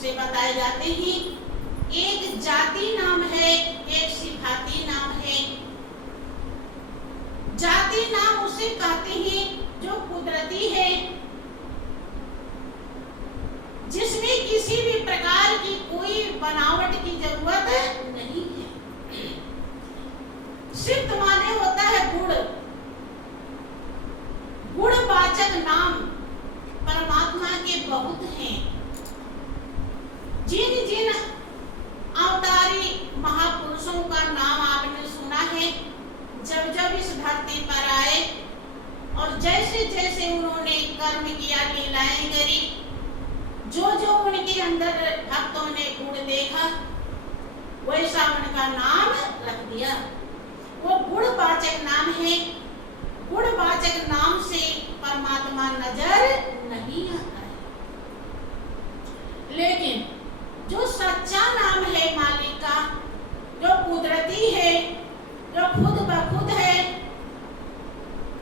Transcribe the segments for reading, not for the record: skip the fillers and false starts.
से बताए जाते हैं। एक जाति नाम है, एक सिफाती नाम है। जाति नाम उसे कहते हैं जो कुदरती है, जिसमें किसी भी प्रकार की कोई बनावट की जरूरत नहीं है। सिद्ध माने होता है गुण। गुणवाचक नाम परमात्मा के बहुत हैं। जिन जिन अवतारी महापुरुषों का नाम आपने सुना है, जब जब इस धरती पर आए और जैसे जैसे उन्होंने कर्म किया, लीलाएं करी, जो जो उनके अंदर भक्तों ने गुण देखा, वैसा उनका नाम रख दिया। वो गुणवाचक नाम है। गुणवाचक नाम से परमात्मा नजर नहीं आता है। लेकिन जो सच्चा नाम है मालिक का, जो कुदरती है, जो खुद ब खुद है,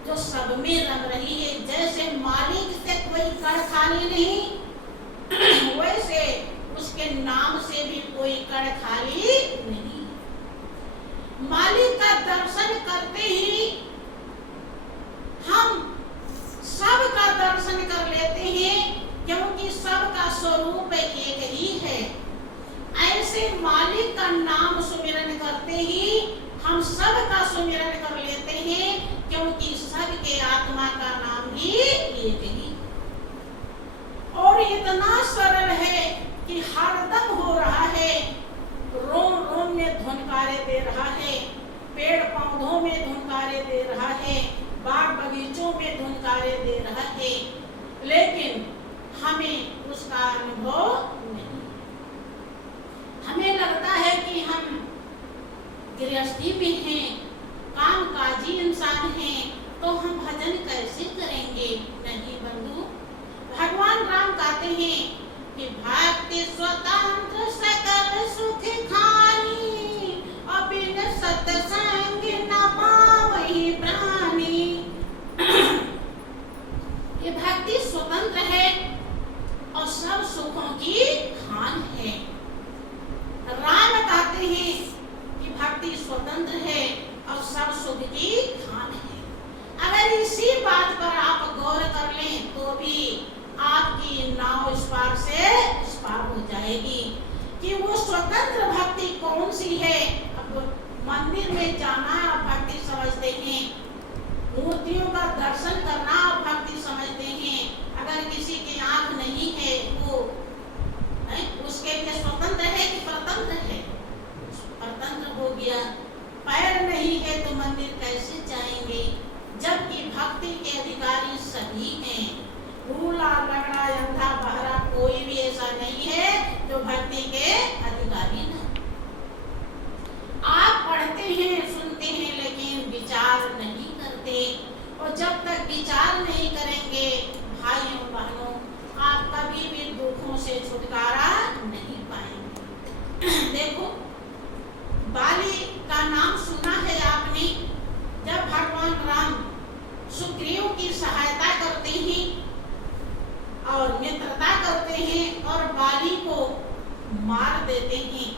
जो सब में रंग रही है, जैसे मालिक से कोई कण खाली नहीं, वैसे उसके नाम से भी कोई कण खाली नहीं। मालिक का दर्शन करते ही हम सब का दर्शन कर लेते हैं, क्योंकि सबका स्वरूप एक ही है। ऐसे मालिक का नाम सुमिरन करते ही हम सब का सुमिरन कर लेते हैं, क्योंकि सबके आत्मा का नाम भी एक ही। और इतना सरल है कि हरदम हो रहा है, रोम रोम में धुनकारे दे रहा है, पेड़ पौधों में धुनकारे दे रहा है, बाग बगीचों में धुनकारे दे रहा है, लेकिन हमें उसका अनुभव नहीं। हमें लगता है कि हम गृहस्थी में हैं, कामकाजी इंसान हैं, तो हम भजन कैसे करेंगे? नहीं बंधु, भगवान राम कहते हैं कि भक्ति स्वतंत्र सकल सुख खानी, अबिन सत्संग न पावहि प्राणी। ये भक्ति स्वतंत्र है और सब सुखों की खान है। राम कहते हैं कि भक्ति स्वतंत्र है और सब सुख की खान है। अगर इसी बात पर आप गौर कर लें तो भी आपकी नाव इस पार से इस पार हो जाएगी कि वो स्वतंत्र भक्ति कौन सी है। अब मंदिर में जाना आप भक्ति समझते हैं, मूर्तियों का दर्शन करना आप भक्ति समझते हैं। अगर किसी की आंख नहीं है, वो उसके लिए स्वतंत्र है कि परतंत्र है? परतंत्र हो गया। पैर नहीं है तो मंदिर कैसे जाएंगे? जबकि भक्ति के अधिकारी सभी हैं। लूला लंगड़ा अंधा बहरा कोई भी ऐसा नहीं है जो भक्ति के अधिकारी न। आप पढ़ते हैं, सुनते हैं, लेकिन विचार नहीं करते। और जब तक विचार नहीं करेंगे भाइयों बहनों, आप कभी भी दुखों से छुटकारा नहीं पाएंगे। देखो, बाली का नाम सुना है आपने। जब भगवान राम सुग्रीव की सहायता करते हैं और मित्रता करते हैं और बाली को मार देते हैं,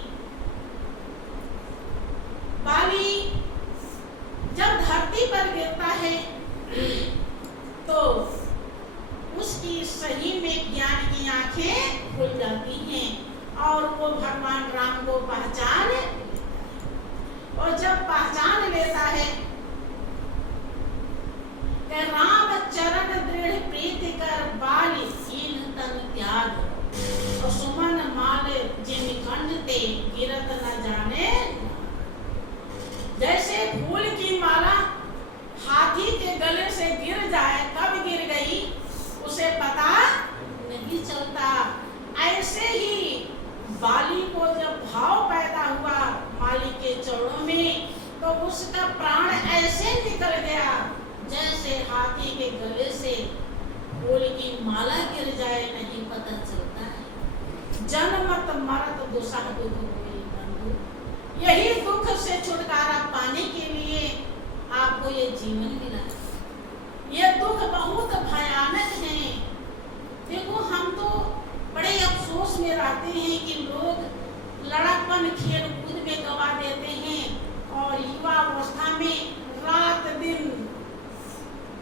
बाली जब धरती पर गिरता है तो उसकी सही में ज्ञान की आंखें खुल जाती हैं और वो भगवान राम को पहचान लेता है। और जब पहचान लेता है कि राम चरण दृढ़ प्रीति कर बाली कीन तन त्याग, और सुमन माल जिन कंठ ते गिरत न जाने। जैसे फूल की माला हाथी के गले से गिर जाए, कब गिर गई उसे पता नहीं चलता। ऐसे ही बाली को जब भाव पैदा हुआ माली के चरणों में, तो उसका प्राण ऐसे निकल गया जैसे हाथी के गले से फूल की माला गिर जाए, नहीं पता चलता है। जन्मत मरत दुसह दुख होई बंधु। यही दुख से छुटकारा पाने के लिए आपको ये जीवन मिला। ये दुख बहुत भयानक है। देखो, हम तो बड़े अफसोस में रहते पाते हैं कि लोग लड़कपन खेल कूद में गवा देते हैं और युवा अवस्था में रात दिन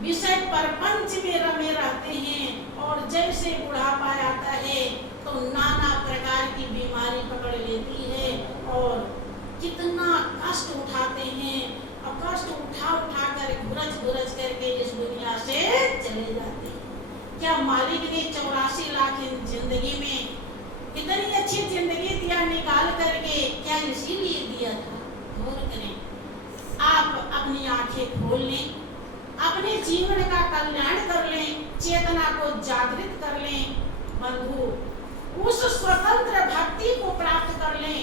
विषय प्रपंच में रमे रहते हैं और जैसे बुढ़ापा आता है तो नाना प्रकार की बीमारी पकड़ लेती है और कितना कष्ट उठाते हैं और कष्ट उठा उठा कर घुरज करके इस दुनिया से चले जाते हैं। क्या मालिक ने 84 लाख जिंदगी में इतनी अच्छी जिंदगी दिया निकाल करके, क्या इसीलिए दिया था? गौर करें, आप अपनी आंखें खोल लें, अपने जीवन का कल्याण कर लें, चेतना को जागृत कर लें बंधु, उस स्वतंत्र भक्ति को प्राप्त कर लें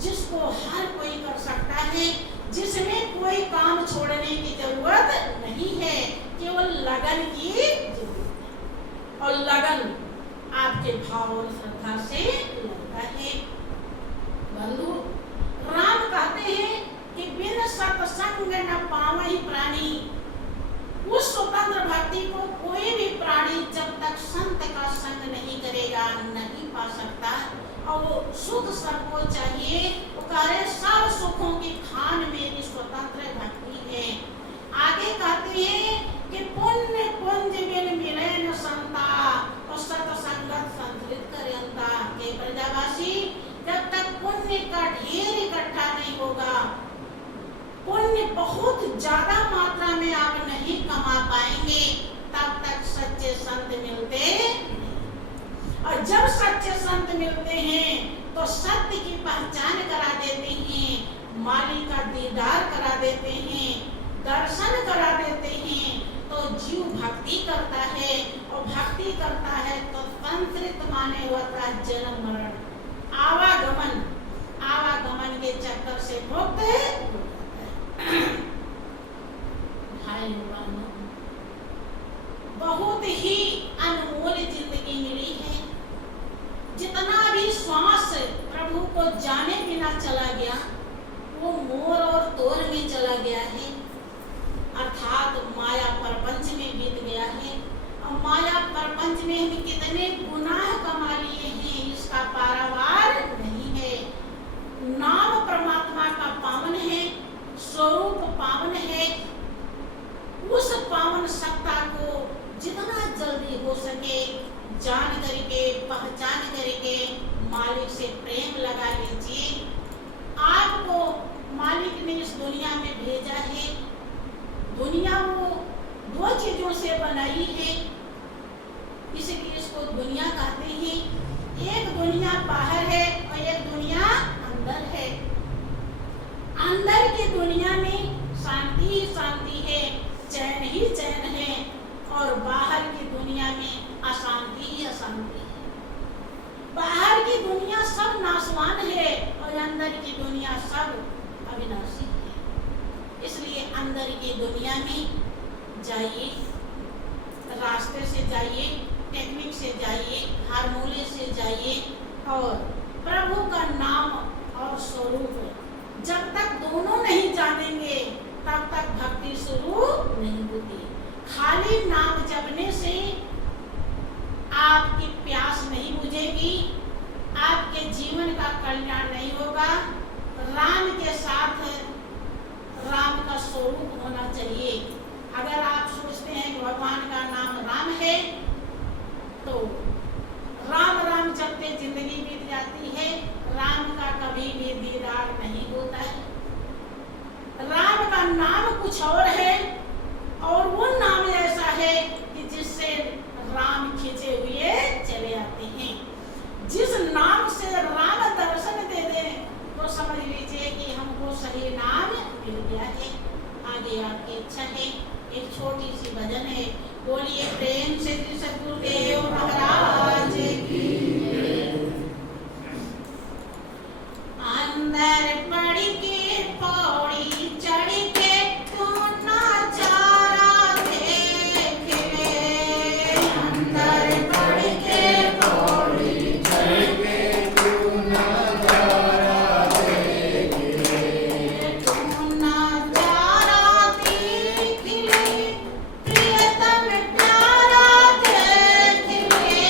जिसको हर कोई कर सकता है, जिसमें कोई काम छोड़ने की जरूरत नहीं है, केवल लगन की जरूरत है और लगन आपके भाव और श्रद्धा से लगता है। बंधु, राम कहते हैं कि बिन सत्संग न पावहि प्राणी। उस स्वतंत्र भक्ति को कोई भी प्राणी जब तक संत का संग नहीं करेगा नहीं पा सकता। और वो सुख सबको चाहिए, वो करे सब सुखों की खान मेरी स्वतंत्र भक्ति है। आगे कहते हैं कि पुण्य पुंज बिन मिले न संता और सतसंगत संतृत करंता। के प्रजावासी, जब तक पुण्य का ढेर इकट्ठा नहीं होगा, पुण्य बहुत ज्यादा मात्रा में आप नहीं कमा पाएंगे, तब तक सच्चे संत मिलते नहीं। और जब सच्चे संत मिलते हैं तो सत्य की पहचान करा देते हैं, मालिक का दीदार करा देते हैं, दर्शन करा देते हैं, तो जीव भक्ति करता है और भक्ति करता है तो संतृत माने होता है जन्म मरण आवागमन के चक्कर से मुक्त भाई बहनों, बहुत ही अनमोल जिंदगी मिली है। जितना भी श्वास प्रभु को जाने बिना चला गया वो मोर और तोर में चला गया है, अर्थात माया प्रपंच में बीत गया है। और माया प्रपंच में हम कितने गुनाह कमा लिए हैं इसका पारावार नहीं है। नाम परमात्मा का पावन है, स्वरूप पावन है। उस पावन सत्ता को जितना जल्दी हो सके जान करके पहचान करके मालिक से प्रेम लगा लीजिए। आपको मालिक ने इस दुनिया में भेजा है, दुनिया वो दो चीजों से बनाई है, इसलिए इसको दुनिया कहते हैं। एक दुनिया बाहर है और एक दुनिया अंदर है। अंदर की दुनिया में शांति ही शांति है, चैन ही चैन है, और बाहर की दुनिया में अशांति ही अशांति है। बाहर की दुनिया सब नाशवान है और अंदर की दुनिया सब अविनाशी है। इसलिए अंदर की दुनिया में जाइए, रास्ते से जाइए, टेक्निक से जाइए, हारमोनियम से जाइए और प्रभु का नाम और स्वरूप जब तक दोनों नहीं जानेंगे तब तक भक्ति शुरू नहीं होती। खाली नाम जपने से आपकी प्यास नहीं बुझेगी, आपके जीवन का कल्याण नहीं होगा। राम के साथ राम का स्वरूप होना चाहिए। अगर आप सोचते हैं कि भगवान का नाम राम है तो राम राम जपते जिंदगी बीत जाती है, राम का कभी भी दीदार नहीं होता है। राम का नाम कुछ और है और वो नाम ऐसा है कि जिससे राम खींचे हुए चले आते हैं। जिस नाम से राम दर्शन दे दे तो समझ लीजिए कि हमको सही नाम मिल गया है। आगे आपकी इच्छा है, एक छोटी सी भजन है, बोलिए प्रेम से सद्गुरुदेव महाराज की। अंदर पड़ के पौड़ी चढ़ के तू नजारा देख ले, अंदर पड़ के पौड़ी चढ़ के तू नजारा देख ले, तू नजारा देख ले, प्रियतम प्यारा देख ले,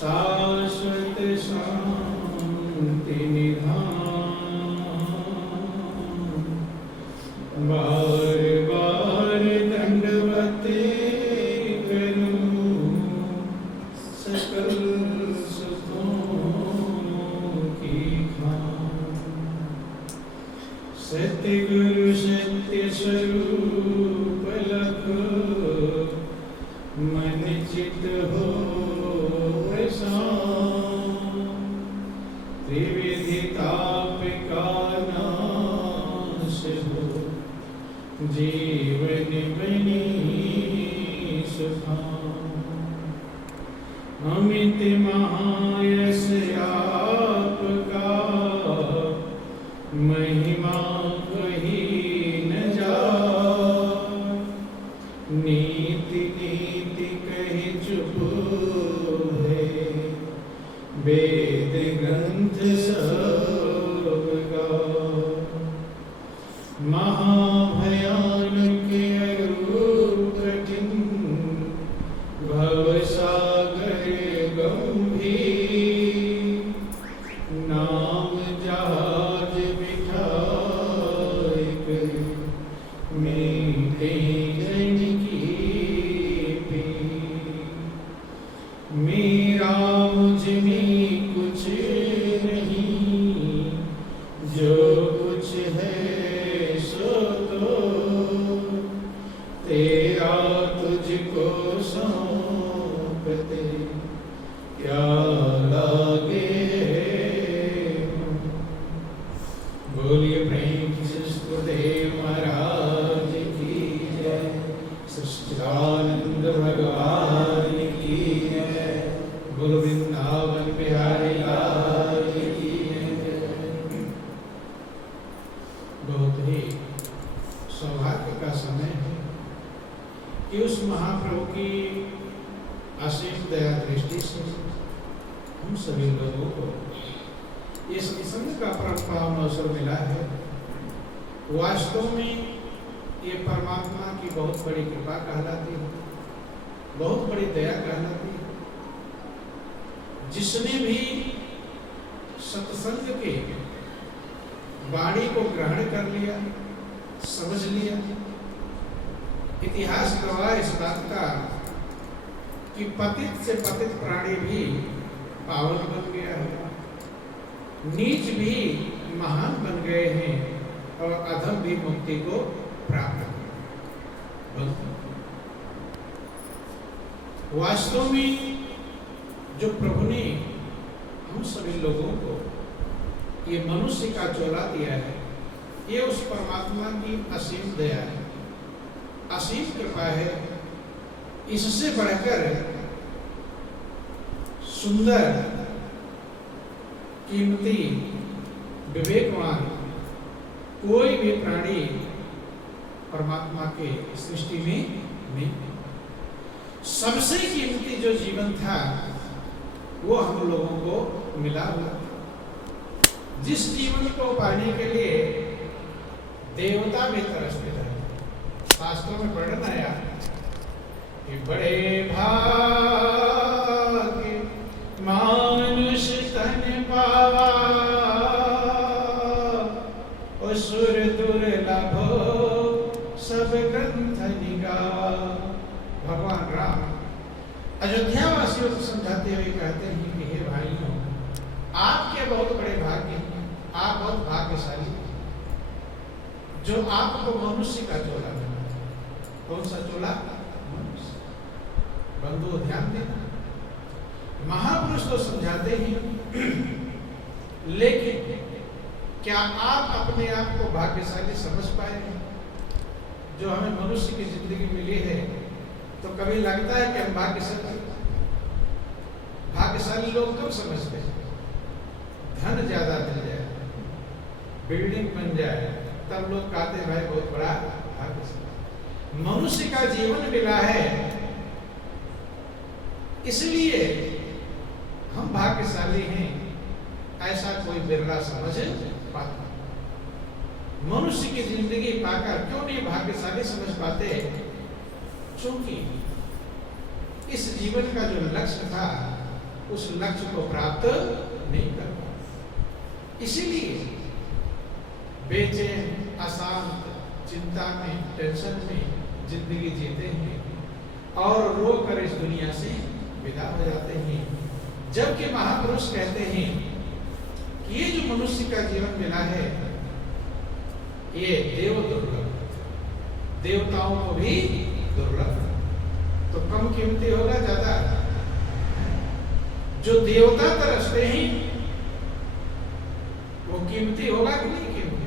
शाश्वत शांति निधान, बार बार दंडवत करूं सकल सुखों की खान। सतगुरु सत्य स्वरूप लख मन चित हो त्रिविधि ताप का नाश हो, जीवन बनी सुखान। अमित महायश आपका, महिमा कही न जाए। नीति नीति कही चुप है, वेद ग्रंथ सब गाए। महाभयानक अरूप कठिन, भवसागर गंभीर। नाम जहाज बिठाए मीठे जन की पीर। मेरा मुझ में कुछ नहीं, जो कुछ है सो तो तेरा तुझको सौंपते क्या लागे। बोलिए प्रेम की सस्तुदेव महाराज की जय, सच्चिदानंद भगवान की जय, बोलो वृंदावन बिहारी लाल की जय। बहुत ही सौभाग्य का समय है कि उस महाप्रभु की असीम दया दृष्टि से हम सभी लोगों को ये सत्संग का परम पावन अवसर मिला है। वास्तव में ये परमात्मा की बहुत बड़ी कृपा कहलाती है, बहुत बड़ी दया कहलाती है। जिसने भी सत्संग के वाणी को ग्रहण कर लिया, समझ लिया, इतिहास गवाह इस बात का कि पतित से पतित प्राणी भी पावन बन गया है, नीच भी महान बन गए हैं और अधम भी मुक्ति को प्राप्त कर। वास्तव में जो प्रभु ने हम सभी लोगों को ये मनुष्य का चोला दिया है, ये उस परमात्मा की असीम दया है, असीम कृपा है। इससे बढ़कर सुंदर, कीमती, विवेकवान कोई भी प्राणी परमात्मा के सृष्टि में नहीं। सबसे कीमती जो जीवन था वो हम लोगों को मिला हुआ। जिस जीवन को पाने के लिए देवता भी तरसते रहे। शास्त्रों में वर्णन आया कि बड़े भाग्य मानुष तन पावा, असुर दुर्लभो सब ग्रंथ निगाहा। भगवान राम अयोध्या वासियों को समझाते हुए कहते हैं कि हे भाइयों, आपके बहुत बड़े भाग्य हैं, आप बहुत भाग्यशाली हैं जो आपको मनुष्य का चोला मिला। कौन सा चोला? मनुष्य। बंधु ध्यान देना, महापुरुष तो समझाते ही, लेकिन क्या आप अपने आप को भाग्यशाली समझ पाए हैं? जो हमें मनुष्य की जिंदगी मिली है, तो कभी लगता है कि हम भाग्यशाली लोग कब समझते हैं? धन ज्यादा मिल जाए, बिल्डिंग बन जाए, तब लोग कहते हैं भाई बहुत बड़ा भाग्यशाली। मनुष्य का जीवन मिला है, इसलिए हम भाग्यशाली हैं, ऐसा कोई बिरला समझ पाता। मनुष्य की जिंदगी पाकर क्यों नहीं भाग्यशाली समझ पाते? क्योंकि इस जीवन का जो लक्ष्य था उस लक्ष्य को प्राप्त नहीं कर पाते। इसीलिए बेचैन, अशांत, चिंता में, टेंशन में जिंदगी जीते हैं और रो कर इस दुनिया से विदा हो जाते हैं। जबकि महापुरुष कहते हैं कि ये जो मनुष्य का जीवन मिला है ये देव दुर्लभ, देवताओं को भी दुर्लभ, तो कम कीमती होगा ज्यादा? जो देवता तरसते हैं वो कीमती होगा कि नहीं कीमती?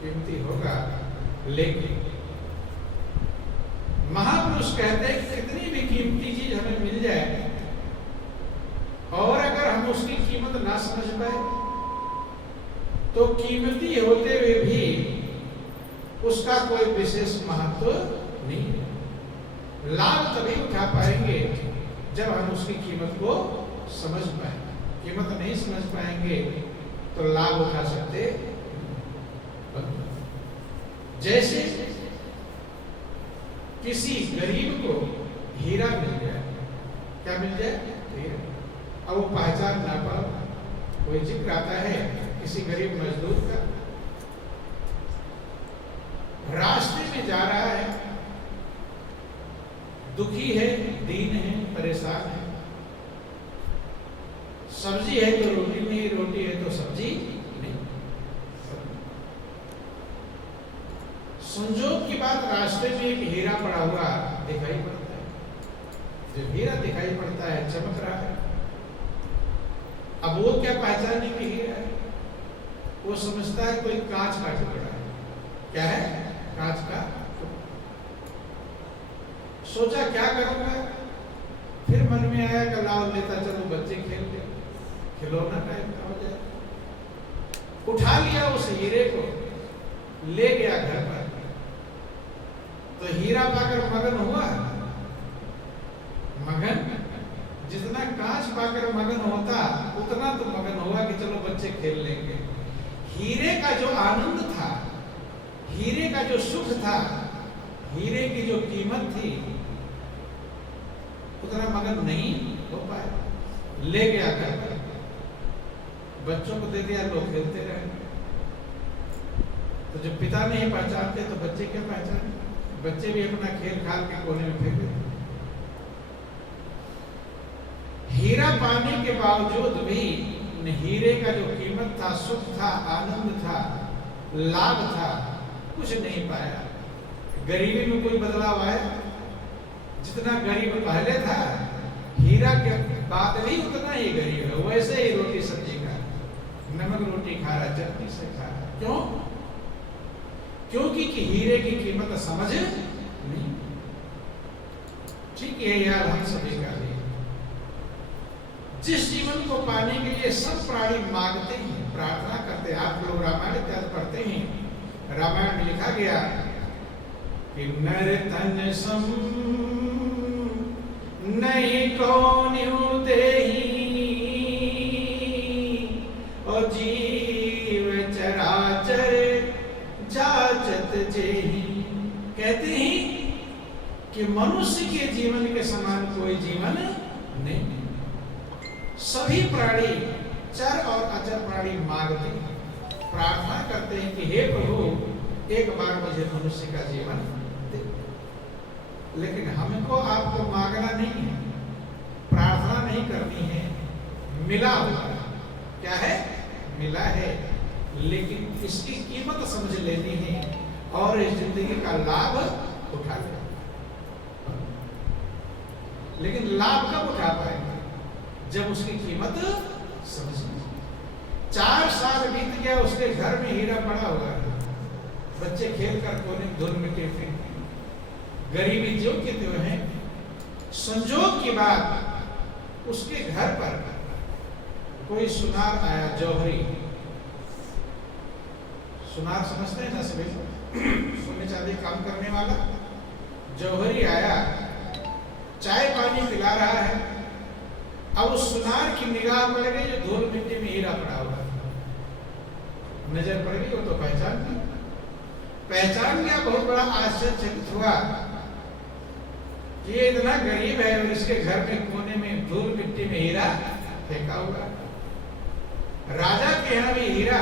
कीमती होगा। लेकिन महापुरुष कहते हैं कि कितनी भी कीमती चीज हमें मिल जाए और अगर हम उसकी कीमत ना समझ पाए तो कीमती होते हुए भी उसका कोई विशेष महत्व नहीं है। लाभ तभी उठा पाएंगे जब हम उसकी कीमत को समझ पाएंगे। कीमत नहीं समझ पाएंगे तो लाभ उठा सकते। जैसे किसी गरीब को हीरा मिल जाए, क्या मिल जाए? हीरा। अब वो पहचान ना पाओ, कोई जिक्र आता है किसी गरीब मजदूर का, रास्ते में जा रहा है, दुखी है, दीन है, परेशान है, सब्जी है तो रोटी नहीं, रोटी है तो सब्जी नहीं। संजोग की बात रास्ते में एक हीरा पड़ा हुआ दिखाई पड़ता है। जब हीरा दिखाई पड़ता है, चमक रहा है, अब वो क्या पहचाने कि हीरा है? वो समझता है कोई कांच का टुकड़ा है। क्या है? कांच का। सोचा क्या करूंगा, फिर मन में आया कि लाओ लेता चलो बच्चे खेल ले, खिलौना टाइप का हो जाए। उठा लिया उस हीरे को, ले गया घर पर, तो हीरा पाकर मगन हुआ। मगन जितना कांच पाकर मगन होता उतना तो मगन हुआ कि चलो बच्चे खेल लेंगे। हीरे का जो आनंद था, हीरे का जो सुख था, हीरे की जो कीमत थी, उतना मगन नहीं हो पाया। ले गया घर पर, बच्चों को दे दिया, लोग खेलते रहे। तो जब पिता नहीं पहचानते तो बच्चे क्या पहचाने? बच्चे भी अपना खेल खाल के कोने में फेंक देते। हीरा पाने के बावजूद भी हीरे का जो कीमत था, सुख था, आनंद था, लाभ था, कुछ नहीं पाया। गरीबी में कोई बदलाव आया? जितना गरीब पहले था, हीरा के बाद भी उतना ही गरीब है, वैसे ही रोटी सब्जी खा, नमक रोटी खा रहा, चटनी से खा रहा। क्यों? क्योंकि कि हीरे की कीमत समझ नहीं। ठीक है यार, हम सभी का लिए जिस जीवन को पाने के लिए सब प्राणी मांगते हैं, प्रार्थना करते हैं। आप लोग रामायण इत्यादि पढ़ते हैं, रामायण में लिखा गया कि नर तन सम नहीं कौन्हु देहि और जीव चराचर जाचत जेहि। कहते हैं कि मनुष्य के जीवन के समान कोई जीवन नहीं। सभी प्राणी, चर और अचर प्राणी मांगते हैं, प्रार्थना करते हैं कि हे प्रभु एक बार मुझे मनुष्य का जीवन दे। लेकिन हमको आपको मांगना नहीं है, प्रार्थना नहीं करनी है, मिला हुआ है। क्या है? मिला है, लेकिन इसकी कीमत समझ लेनी है और इस जिंदगी का लाभ उठा लेना। लेकिन लाभ कब उठा पाएंगे? जब उसकी कीमत समझ। 4 साल बीत गया, उसके घर में हीरा पड़ा हुआ है, बच्चे खेल कर कोने धूल मिट्टी फेंकते, गरीबी जो के त्यों है। संजोग की बात, उसके घर पर कोई सुनार आया, जौहरी। सुनार समझते हैं ना सभी? सोने चांदी काम करने वाला जौहरी आया, चाय पानी पिला रहा है। अब उस सुनार की निगाह पड़ गई जो धूल मिट्टी में हीरा पड़ा हुआ, नजर पड़ गई। वो तो पहचान गया, बहुत बड़ा आश्चर्यचकित हुआ कि ये इतना गरीब है और इसके घर में कोने में धूल मिट्टी में हीरा फेंका हुआ। राजा के यहाँ भी हीरा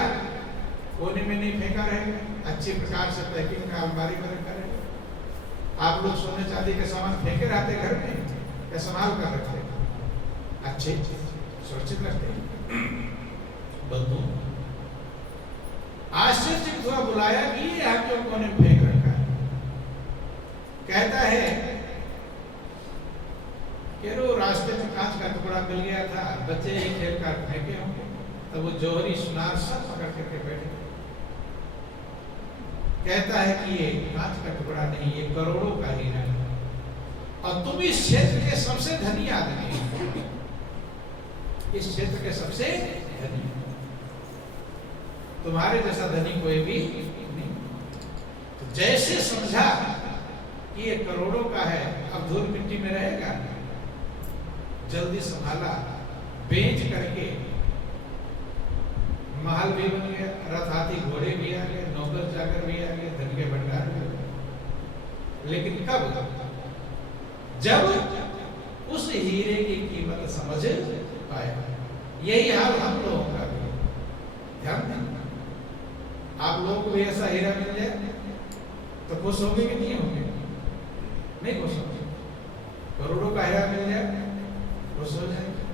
कोने में नहीं फेंका रहेगा, अच्छी प्रकार से पैकिंग का अलमारी में रखा रहेगा। आप लोग सोने चांदी के सामान फेंके रहते घर में या संभाल कर रखते? अच्छे सुरक्षित रखते हैं। बंधु आश्चर्य हुआ, बुलाया कि ये आप क्यों कोने में फेंक रखा है? कहता है कि वो रास्ते में कांच का टुकड़ा मिल गया था, बच्चे ही खेल कर फेंके होंगे, तब वो जौहरी सुनार सब पकड़ करके बैठे। कहता है कि ये कांच का टुकड़ा नहीं, ये करोड़ों का हीरा है और तुम इस क्षेत्र के सबसे धनी आदमी हो, इस क्षेत्र के सबसे धनी, तुम्हारे जैसा धनी कोई भी नहीं। तो जैसे समझा कि ये करोड़ों का है, अब धूल मिट्टी में रहेगा, जल्दी संभाला, बेच करके महल भी बन गया, रथ हाथी घोड़े भी आ गए, नौकर चाकर भी आ गए, धन के भंडार भी आ गए। लेकिन कब? जब उस हीरे की कीमत समझ पाया। यही हाल हम लोगों का भी। ध्यान दें, आप लोगों को भी ऐसा हीरा मिल जाए तो खुश होंगे कि नहीं होंगे? नहीं खुश होंगे। करोड़ों का हीरा मिल जाए खुश हो जाएंगे,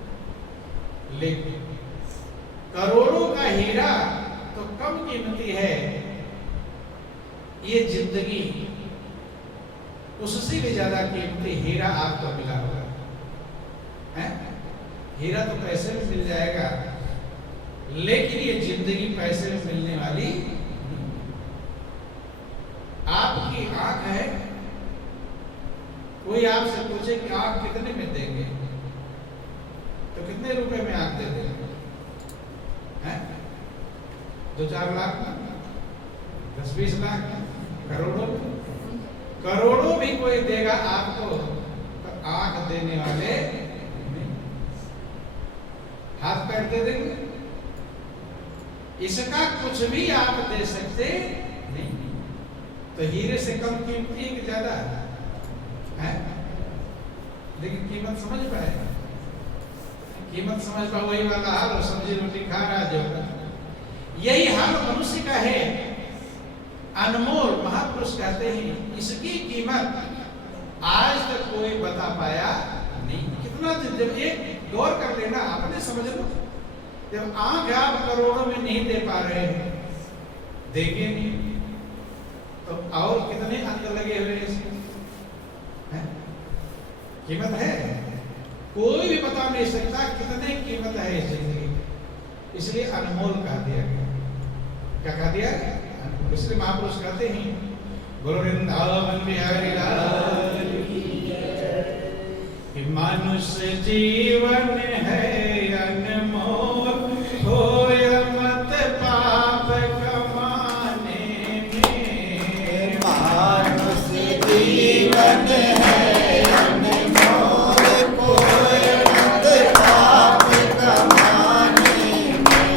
लेकिन करोड़ों का हीरा तो कम कीमती है, ये जिंदगी उससे भी ज्यादा कीमती हीरा आपको मिला होगा। है? हीरा तो पैसे में मिल जाएगा, लेकिन ये जिंदगी पैसे में मिलने वाली। आपकी आंख है, कोई आपसे पूछे कि आंख कितने में देंगे, तो कितने रुपए में आंख दे देंगे? 2-4 लाख, 10-20 लाख, करोड़ों? करोड़ों भी कोई देगा आपको तो आंख देने वाले नहीं। हाथ पैर दे देंगे, इसका कुछ भी आप दे सकते नहीं। तो हीरे से कम कीमती है कि ज्यादा है? लेकिन कीमत समझ पाए, कीमत समझ पाओ, वही वाला हाल और सब्जी रोटी खा रहा जो। यही हाल मनुष्य का है, अनमोल। महापुरुष कहते हैं इसकी कीमत आज तक कोई बता पाया नहीं। कितना, जब एक गौर कर लेना, आपने समझ लो, जब आंख आप करोड़ों में नहीं दे पा रहे हैं, देंगे नहीं तो और कितने अंक लगे हुए इसमें? कीमत है, कोई भी बता नहीं सकता कितने कीमत है इस जिंदगी। इसलिए अनमोल कह दिया गया। क्या कह दिया? इसलिए महापुरुष कहते हैं, गुरु वृंदावन बिहारी लाल कि मनुष्य जीवन है अनमोल, खोय मत पाप कमाने में। मनुष्य जीवन है अनमोल, खोय मत पाप कमाने में।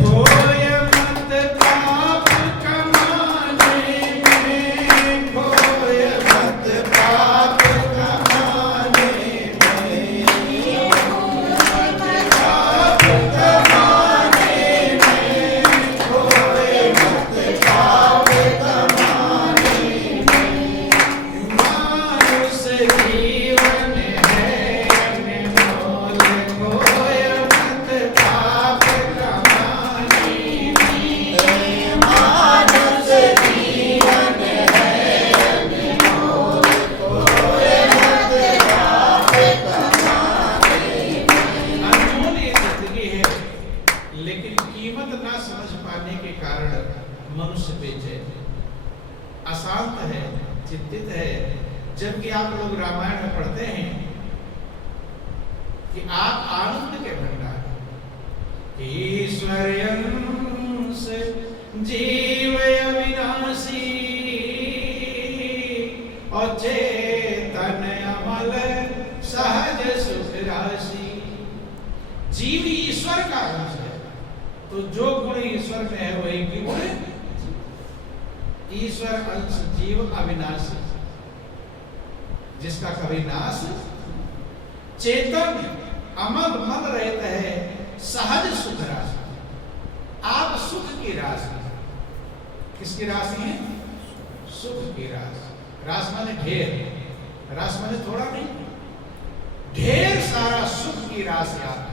खोय मत पाप कमाने में, खोय मत पाप कमाने में। पाप कमाने में, खोय मत पाप कमाने में। मनुष्य जीवन है अनमोल, खोय मत पाप कमाने में। मनुष्य जीवन है अनमोल, खोय मत पाप कमाने में। अनमोल ये जिंदगी है, लेकिन कीमत ना समझ पाने के कारण मनुष्य बेचैन है, अशांत है, चिंतित है। जबकि आप लोग रामायण में पढ़ते हैं कि आप आनंद के भंडार, ईश्वर अंश जीव अविनाशी और चेतन अमल सहज सुख राशि। जीव ईश्वर का अंश है, तो जो गुण ईश्वर में है वही गुण ईश्वर अंश जीव अविनाशी, जिसका कभी नाश। चेतन अमग मग रहता है सहज सुख राशि। आप सुख की राशि, किसकी राशि है? सुख की राशि। रास माने ढेर, रास माने थोड़ा नहीं, ढेर सारा सुख की राशि आप